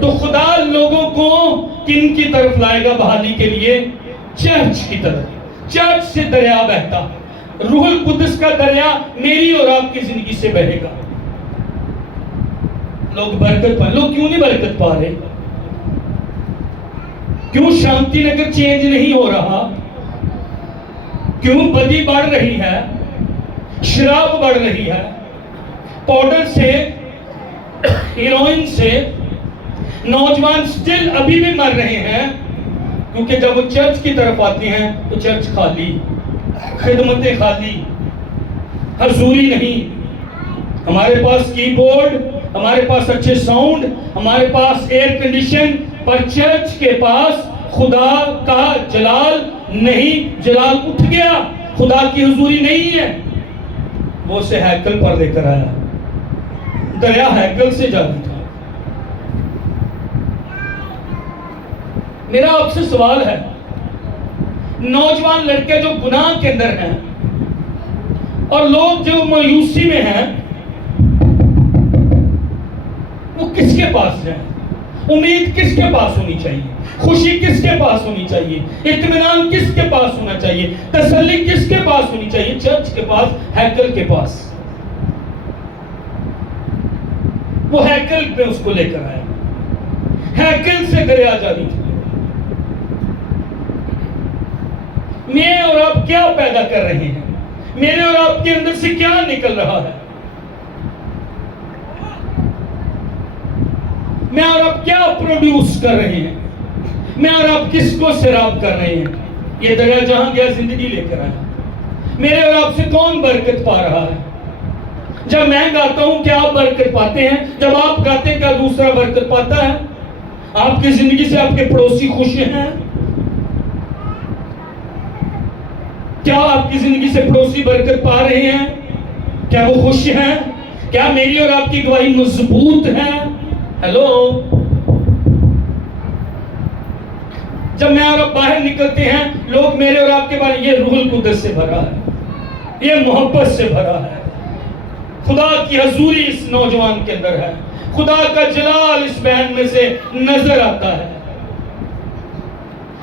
تو خدا لوگوں کو کن کی طرف لائے گا بحالی کے لیے؟ چرچ کی طرف. چرچ سے دریا بہتا، روح القدس کا دریا میری اور آپ کی زندگی سے بہے گا. لوگ برکت پائیں. لوگ کیوں نہیں برکت پا رہے؟ کیوں شانتی نگر چینج نہیں ہو رہا؟ کیوں بدی بڑھ رہی ہے، شراب بڑھ رہی ہے، پاؤڈر سے، ہیروئن سے نوجوان سٹل ابھی بھی مر رہے ہیں؟ کیونکہ جب وہ چرچ کی طرف آتے ہیں تو چرچ خالی، خدمتیں خالی، حضوری نہیں. ہمارے پاس کی بورڈ، ہمارے پاس اچھے ساؤنڈ، ہمارے پاس ایئر کنڈیشن، پر چرچ کے پاس خدا کا جلال نہیں. جلال اٹھ گیا، خدا کی حضوری نہیں ہے. وہ اسے ہیکل پر لے کر آیا. دریا ہیکل سے جاری تھا. میرا آپ سے سوال ہے، نوجوان لڑکے جو گناہ کے اندر ہیں اور لوگ جو مایوسی میں ہیں، وہ کس کے پاس ہیں؟ امید کس کے پاس ہونی چاہیے؟ خوشی کس کے پاس ہونی چاہیے؟ اطمینان کس کے پاس ہونا چاہیے؟ تسلی کس کے پاس ہونی چاہیے؟ چرچ کے پاس، ہیکل کے پاس. وہ ہیکل پہ اس کو لے کر آیا. ہیکل سے دریا جاری تھی. میں اور آپ کیا پیدا کر رہے ہیں؟ میرے اور آپ کے اندر سے کیا نکل رہا ہے؟ میں اور آپ کیا پروڈیوس کر رہے ہیں؟ میں اور آپ کس کو سیراب کر رہے ہیں؟ یہ دریا جہاں گیا زندگی لے کر آیا. میرے اور آپ سے کون برکت پا رہا ہے؟ جب میں گاتا ہوں کیا آپ برکت پاتے ہیں؟ جب آپ گاتے ہیں کیا دوسرا برکت پاتا ہے؟ آپ کی زندگی سے آپ کے پڑوسی خوش ہیں؟ کیا آپ کی زندگی سے پڑوسی برکت پا رہے ہیں؟ کیا وہ خوش ہیں؟ کیا میری اور آپ کی گواہی مضبوط ہے؟ ہیلو. جب میں اور آپ باہر نکلتے ہیں، لوگ میرے اور آپ کے بارے یہ روح القدس سے بھرا ہے، یہ محبت سے بھرا ہے، خدا کی حضوری اس نوجوان کے اندر ہے، خدا کا جلال اس بہن میں سے نظر آتا ہے.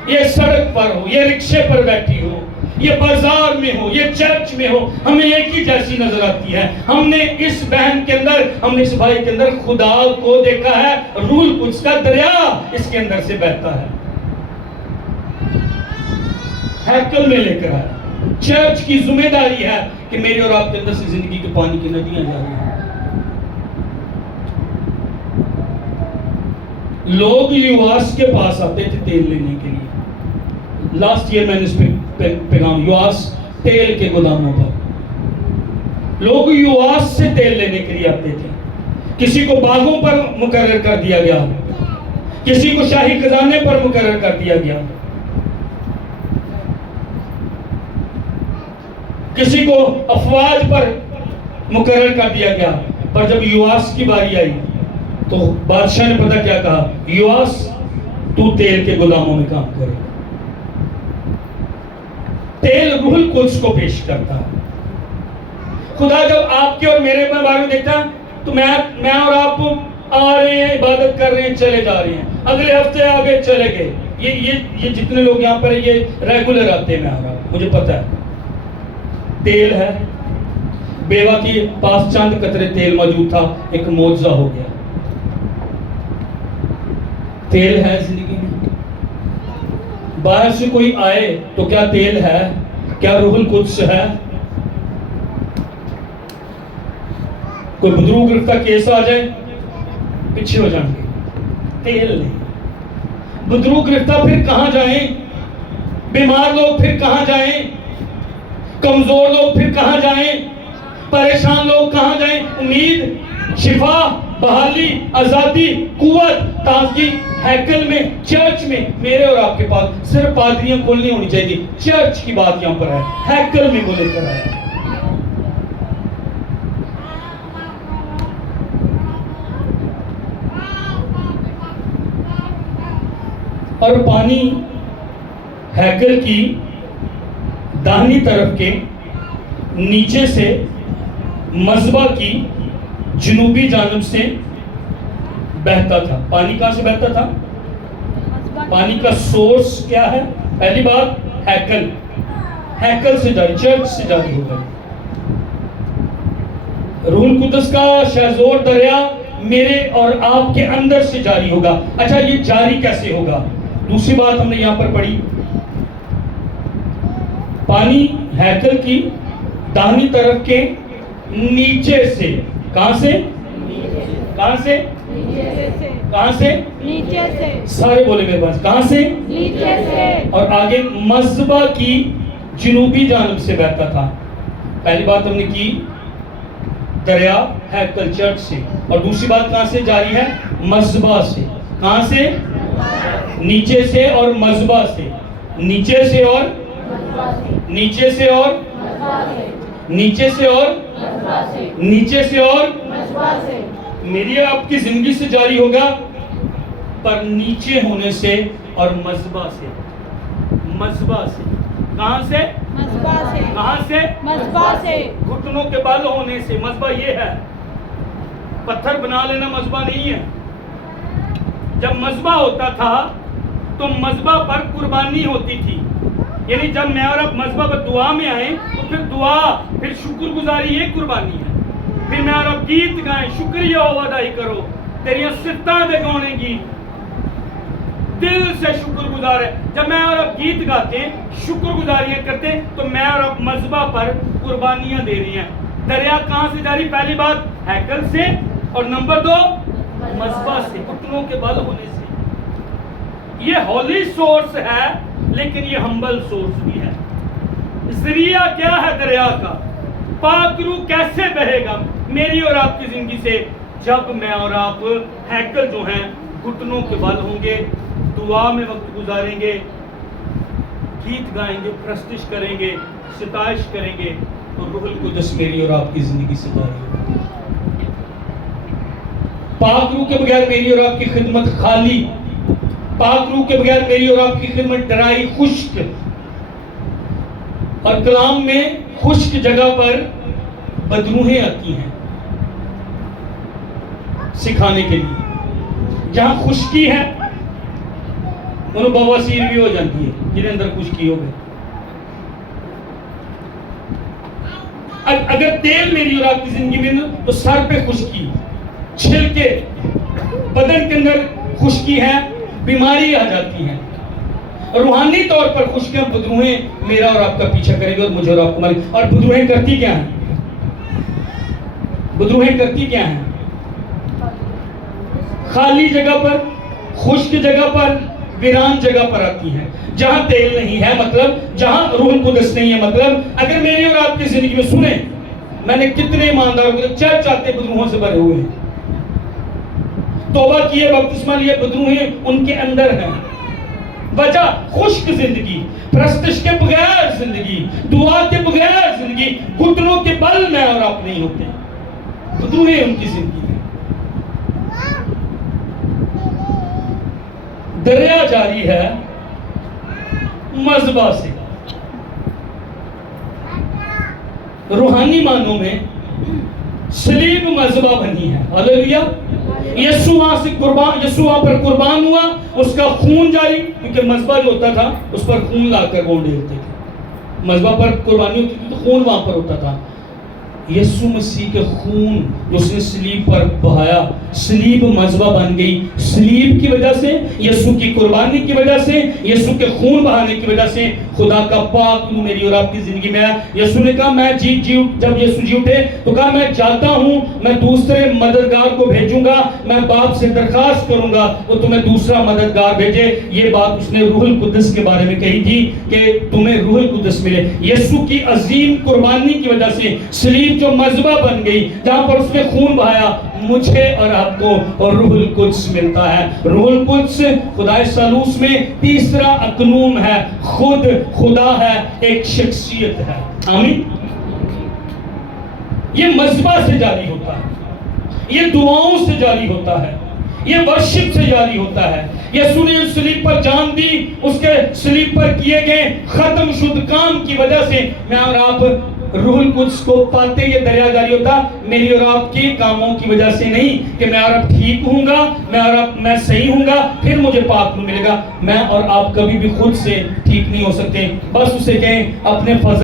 یہ سڑک پر ہو، یہ رکشے پر بیٹھی ہو، یہ بازار میں ہو، یہ چرچ میں ہو، ہمیں ایک ہی جیسی نظر آتی ہے. ہم نے اس بہن کے اندر، ہم نے اس بھائی کے اندر خدا کو دیکھا ہے. روح القدس کا دریا اس کے اندر سے بہتا ہے. ہیکل میں لے کر آیا. چرچ کی ذمہ داری ہے کہ میرے اور آپ کے اندر سے زندگی کے پانی کی ندیاں جا رہی ہیں. لوگ یواس کے پاس آتے تھے تیل لینے کے لیے. لاسٹ ایئر میں نے اس پیغام، یواس تیل کے گوداموں پر لوگ یواس سے تیل لینے کے لیے آتے تھے. کسی کو باغوں پر مقرر کر دیا گیا، کسی کو شاہی خزانے پر مقرر کر دیا گیا، کسی کو افواج پر مقرر کر دیا گیا. پر جب یواس کی باری آئی تو بادشاہ نے پتہ کیا کہا؟ یواس تو تیل کے گوداموں میں کام کرے. تیل روح القدس کو پیش کرتا ہے. خدا جب آپ کے اور میرے بارے میں دیکھتا ہے تو میں اور آپ آ رہے ہیں، عبادت کر رہے ہیں، چلے جا رہے ہیں، اگلے ہفتے آگے چلے گئے. یہ جتنے لوگ یہاں پر یہ ریگولر آتے ہیں، میں آ رہا ہوں، مجھے پتہ ہے. تیل ہے، بیوہ کے پاس چند قطرے تیل موجود تھا، ایک معجزہ ہو گیا. تیل ہے زندگی میں. باہر سے کوئی آئے تو کیا تیل ہے؟ کیا روح القدس ہے؟ کوئی بدرو گرفتہ کیس آ جائے پیچھے ہو جائیں گے. تیل نہیں. بدرو گرفتہ پھر کہاں جائیں؟ بیمار لوگ پھر کہاں جائیں؟ کمزور لوگ پھر کہاں جائیں؟ پریشان لوگ کہاں جائیں؟ امید، شفا، بحالی، آزادی، قوت، تازگی ہیکل میں، چرچ میں. میرے اور آپ کے پاس صرف پادریاں کھولنی ہونی چاہیے. چرچ کی بات یہاں پر ہے، ہیکل میں وہ لے کر آیا. اور پانی ہیکل کی داہنی طرف کے نیچے سے مذبح کی جنوبی جانب سے بہتا تھا. پانی کہاں سے بہتا تھا؟ پانی کا سورس کیا ہے؟ پہلی بات ہیکل، ہیکل سے جاری، چرچ سے جاری ہوگا. روح القدس کا شہزور دریا میرے اور آپ کے اندر سے جاری ہوگا. اچھا یہ جاری کیسے ہوگا؟ دوسری بات ہم نے یہاں پر پڑھی، پانی ہیکل کی داہنی طرف کے نیچے سے، کہاں سے؟ کہاں سے؟ کہاں سے؟ نیچے سے. سارے بولے میرے پاس، کہاں سے؟ نیچے سے. اور آگے مذبح کی جنوبی جانب سے بہتا تھا. پہلی بات ہم نے کی دریا ہیکل چرچ سے، اور دوسری بات کہاں سے جاری ہے؟ مذبح سے. کہاں سے؟ نیچے سے اور مذبح سے. نیچے سے اور نیچے سے اور نیچے سے اور نیچے سے اور میری آپ کی زندگی سے جاری ہوگا، پر نیچے ہونے سے اور مذبح سے. مذبح سے کہاں سے؟ مذبح سے. کہاں سے؟ مذبح سے. گھٹنوں کے بل ہونے سے. مذبح یہ ہے، پتھر بنا لینا مذبح نہیں ہے. جب مذبح ہوتا تھا تو مذبح پر قربانی ہوتی تھی. یعنی جب میں اور آپ مذبح پر دعا میں آئیں تو پھر دعا، پھر شکر گزاری یہ قربانی ہے. پھر میں اور آپ گیت گائیں، شکریہ ادائی کرو، تیریاں صفتاں دے گانے گی، دل سے شکر گزار ہے. جب میں اور آپ گیت گاتے ہیں، شکر گزاریاں کرتے ہیں، تو میں اور آپ مذبح پر قربانیاں دے رہی ہیں. دریا کہاں سے جاری؟ پہلی بات ہیکل سے، اور نمبر 2 مذبح سے، گھٹنوں کے بل ہونے سے. یہ ہولی سورس ہے لیکن یہ ہمبل سورس بھی ہے. ذریعہ کیا ہے دریا کا؟ پاک روح کیسے بہے گا میری اور آپ کی زندگی سے؟ جب میں اور آپ ہیکل جو ہیں گھٹنوں کے بل ہوں گے، دعا میں وقت گزاریں گے، گیت گائیں گے، پرستش کریں گے، ستائش کریں گے، تو روح القدس میری اور آپ کی زندگی سے جاری ہوگا. پاک روح کے بغیر میری اور آپ کی خدمت خالی، پاک روح کے بغیر میری اور آپ کی خدمت ڈرائی، خشک. اور کلام میں خشک جگہ پر بدروہیں آتی ہیں سکھانے کے لیے. جہاں خشکی ہے انہوں بواسیر بھی ہو جاتی ہے، جنہیں اندر خشکی ہو گئی. اگر تیل میری اور آپ کی زندگی میں تو سر پہ خشکی، چھلکے، بدن کے اندر خشکی ہے، بیماری آ جاتی ہیں. روحانی طور پر خشکیاں، بدروہیں میرا اور آپ کا پیچھا کرے گی، اور مجھے اور آپ کو مارے. اور بدروہیں کرتی کیا ہیں؟ بدروہیں کرتی کیا ہیں؟ خالی جگہ پر، خشک جگہ پر، ویران جگہ پر آتی ہیں. جہاں تیل نہیں ہے، مطلب جہاں روح القدس نہیں ہے. مطلب اگر میری اور آپ کی زندگی میں، سنیں میں نے کتنے ایمانداروں کو چرچ آتے بدروہوں سے بھرے ہوئے ہیں، توبہ کیے، بپتسمہ لیے، بدروہیں ان کے اندر ہیں. وجہ خشک زندگی، پرستش کے بغیر زندگی، دعا کے بغیر زندگی، گھٹنوں کے بل میں اور آپ نہیں ہوتے. بدروہیں ان کی زندگی میں. دریا جاری ہے مذبح سے. روحانی معنوں میں صلیب مذبح بنی ہے. ہاللیلویہ. یسوع وہاں سے قربان، یسوع وہاں پر قربان ہوا، اس کا خون جاری، کیونکہ مذبح جو ہوتا تھا اس پر خون لا کر وہ ڈالتے تھے. مذبح پر قربانی ہوتی تھی تو خون وہاں پر ہوتا تھا. یسوع مسیح کے خون جو اس نے صلیب پر بہایا، صلیب مذبح بن گئی. صلیب کی وجہ سے، یسوع کی قربانی کی وجہ سے، یسوع کے خون بہانے کی وجہ سے خدا کا پاک روح میری اور آپ کی زندگی میں آیا. یسوع نے کہا میں جب یسوع جی اٹھے تو کہا میں جاتا ہوں، میں دوسرے مددگار کو بھیجوں گا، میں باپ سے درخواست کروں گا وہ تمہیں دوسرا مددگار بھیجے. یہ بات اس نے روح القدس کے بارے میں کہی تھی کہ تمہیں روح القدس ملے. یسوع کی عظیم قربانی کی وجہ سے صلیب جو مذبح بن گئی، جہاں پر اس نے خون بہایا، مجھے اور آپ کو اور روح القدس ملتا ہے. روح القدس خدا ثالوث میں تیسرا اقنوم ہے، خود خدا ہے، ایک شخصیت ہے. آمین. یہ مذبح سے جاری ہوتا ہے، یہ دعاؤں سے جاری ہوتا ہے، یہ ورشپ سے جاری ہوتا ہے. یسوع نے صلیب پر جان دی، اس کے صلیب پر کیے گئے ختم شد کام کی وجہ سے میں اور آپ روح القدس کو پاتے یہ دریا جاری ہوتا میری اور آپ کے کاموں کی وجہ سے نہیں کہ میں اور آپ ٹھیک ہوں گا، میں صحیح ہوں گا پھر مجھے پاک روح ملے گا. میں اور آپ کبھی بھی خود سے ٹھیک نہیں ہو سکتے. بس اسے کہیں اپنے فضل